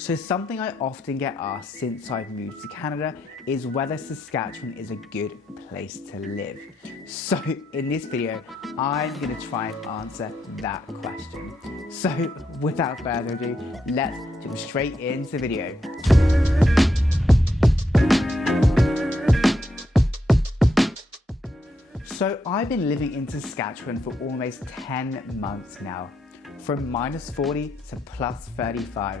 So something I often get asked since I've moved to Canada is whether Saskatchewan is a good place to live. So in this video, I'm going to try and answer that question. So without further ado, let's jump straight into the video. So I've been living in Saskatchewan for almost 10 months now, from -40 to +35.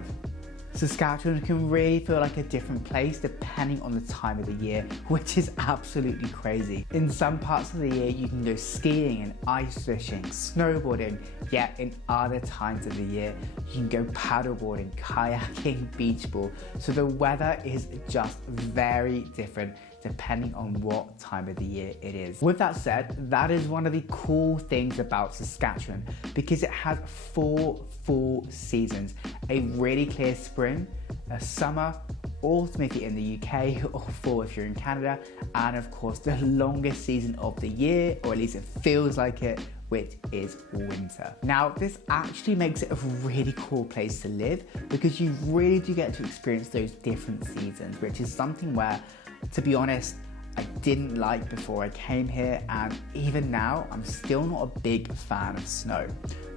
Saskatchewan can really feel like a different place depending on the time of the year, which is absolutely crazy. In some parts of the year you can go skiing and ice fishing, snowboarding, yet in other times of the year you can go paddleboarding, kayaking, beach ball. So the weather is just very different depending on what time of the year it is. With that said, that is one of the cool things about Saskatchewan because it has 4 full seasons: a really clear spring, a summer, autumn if you're in the UK, or fall if you're in Canada, and of course the longest season of the year, or at least it feels like it, which is winter. Now, this actually makes it a really cool place to live because you really do get to experience those different seasons, which is something where, to be honest, I didn't like before I came here, and even now I'm still not a big fan of snow.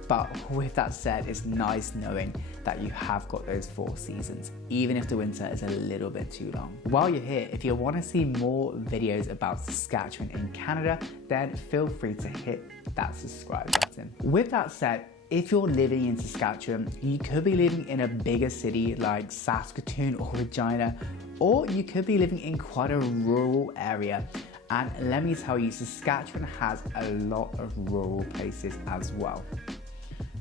But with that said, it's nice knowing that you have got those 4 seasons, even if the winter is a little bit too long. While you're here, if you want to see more videos about Saskatchewan in Canada, then feel free to hit that subscribe button. With that said, if you're living in Saskatchewan, you could be living in a bigger city like Saskatoon or Regina, or you could be living in quite a rural area. And let me tell you, Saskatchewan has a lot of rural places as well.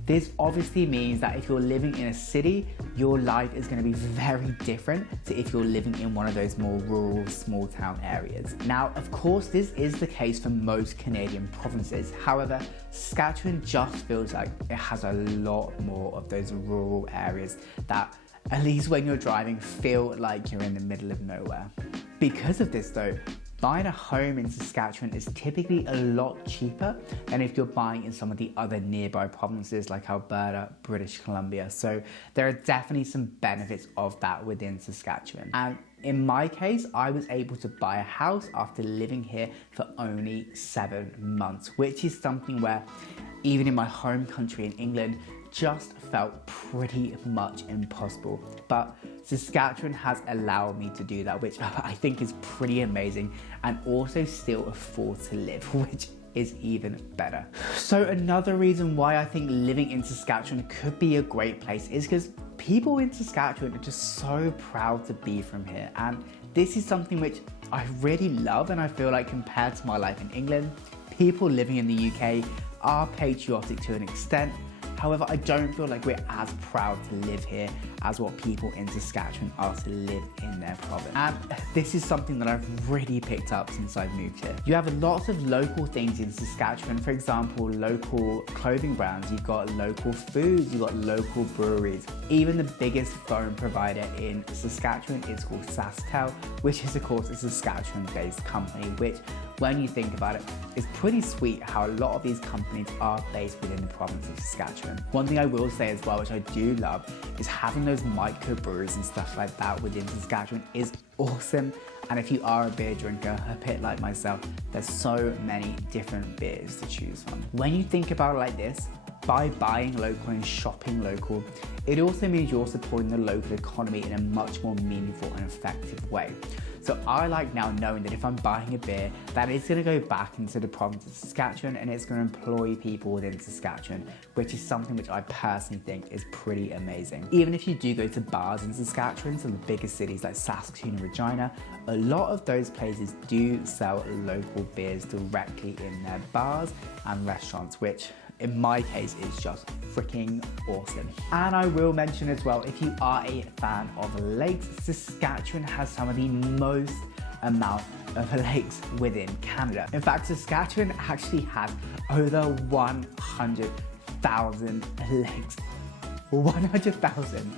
This obviously means that if you're living in a city, your life is going to be very different to if you're living in one of those more rural, small town areas. Now, of course, this is the case for most Canadian provinces. However, Saskatchewan just feels like it has a lot more of those rural areas that, at least when you're driving, feel like you're in the middle of nowhere. Because of this though, buying a home in Saskatchewan is typically a lot cheaper than if you're buying in some of the other nearby provinces like Alberta, British Columbia. So there are definitely some benefits of that within Saskatchewan. And in my case, I was able to buy a house after living here for only 7 months, which is something where even in my home country in England, just felt pretty much impossible. But Saskatchewan has allowed me to do that, which I think is pretty amazing, and also still afford to live, which is even better. So another reason why I think living in Saskatchewan could be a great place is because people in Saskatchewan are just so proud to be from here. And this is something which I really love, and I feel like compared to my life in England, people living in the UK are patriotic to an extent. However, I don't feel like we're as proud to live here as what people in Saskatchewan are to live in their province. And this is something that I've really picked up since I've moved here. You have lots of local things in Saskatchewan. For example, local clothing brands, you've got local foods, you've got local breweries. Even the biggest phone provider in Saskatchewan is called SaskTel, which is of course a Saskatchewan-based company, which, when you think about it, is pretty sweet how a lot of these companies are based within the province of Saskatchewan. One thing I will say as well, which I do love, is having those microbreweries and stuff like that within Saskatchewan is awesome. And if you are a beer drinker, a bit like myself, there's so many different beers to choose from. When you think about it like this, by buying local and shopping local, it also means you're supporting the local economy in a much more meaningful and effective way. So I like now knowing that if I'm buying a beer, that it's going to go back into the province of Saskatchewan and it's going to employ people within Saskatchewan, which is something which I personally think is pretty amazing. Even if you do go to bars in Saskatchewan, some of the biggest cities like Saskatoon and Regina, a lot of those places do sell local beers directly in their bars and restaurants, which in my case is just freaking awesome. And I will mention as well, if you are a fan of lakes, Saskatchewan has some of the most amount of lakes within Canada. In fact, Saskatchewan actually has over 100,000 lakes. 100,000.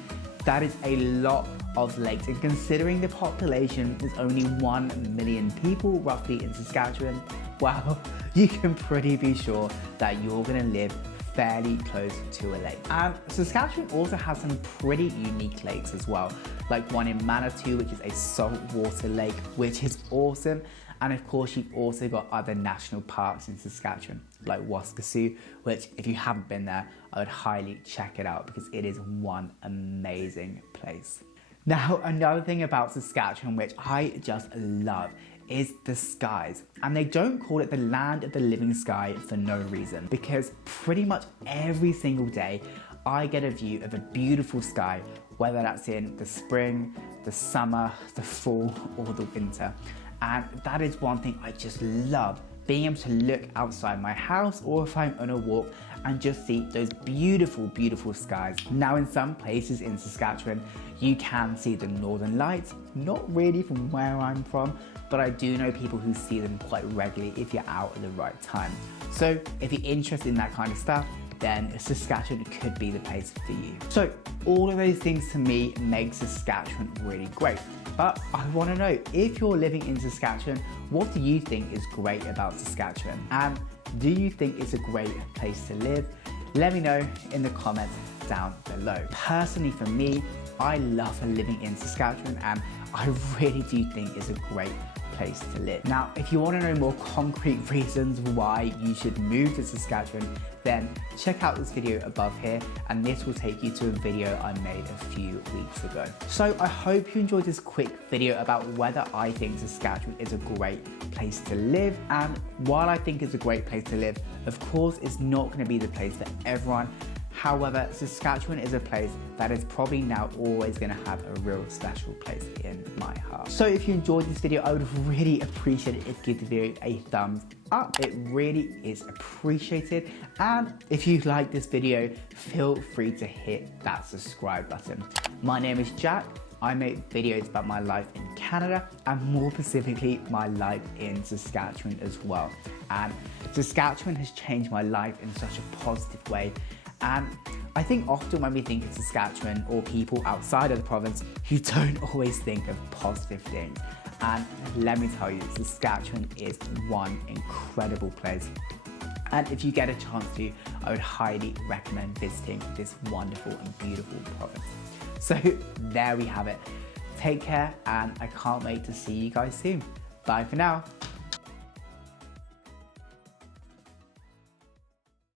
That is a lot of lakes, and considering the population is only 1 million people roughly in Saskatchewan, well, you can pretty be sure that you're gonna live fairly close to a lake. And Saskatchewan also has some pretty unique lakes as well, like one in Manitou, which is a saltwater lake, which is awesome. And of course, you've also got other national parks in Saskatchewan, like Waskesiu, which if you haven't been there, I would highly check it out because it is one amazing place. Now, another thing about Saskatchewan, which I just love, is the skies. And they don't call it the land of the living sky for no reason, because pretty much every single day, I get a view of a beautiful sky, whether that's in the spring, the summer, the fall, or the winter. And that is one thing I just love, being able to look outside my house or if I'm on a walk and just see those beautiful, beautiful skies. Now, in some places in Saskatchewan, you can see the northern lights, not really from where I'm from, but I do know people who see them quite regularly if you're out at the right time. So if you're interested in that kind of stuff, then Saskatchewan could be the place for you. So all of those things to me make Saskatchewan really great. But I want to know, if you're living in Saskatchewan, what do you think is great about Saskatchewan? And do you think it's a great place to live? Let me know in the comments down below. Personally, for me, I love living in Saskatchewan and I really do think it's a great place to live. Now, if you want to know more concrete reasons why you should move to Saskatchewan, then check out this video above here, and this will take you to a video I made a few weeks ago. So I hope you enjoyed this quick video about whether I think Saskatchewan is a great place to live. And while I think it's a great place to live, of course, it's not going to be the place for everyone. However, Saskatchewan is a place that is probably now always going to have a real special place in my heart. So if you enjoyed this video, I would really appreciate it if you give the video a thumbs up. It really is appreciated. And if you like this video, feel free to hit that subscribe button. My name is Jack. I make videos about my life in Canada and more specifically my life in Saskatchewan as well. And Saskatchewan has changed my life in such a positive way. And I think often when we think of Saskatchewan or people outside of the province, you don't always think of positive things. And let me tell you, Saskatchewan is one incredible place. And if you get a chance to, I would highly recommend visiting this wonderful and beautiful province. So there we have it. Take care, and I can't wait to see you guys soon. Bye for now.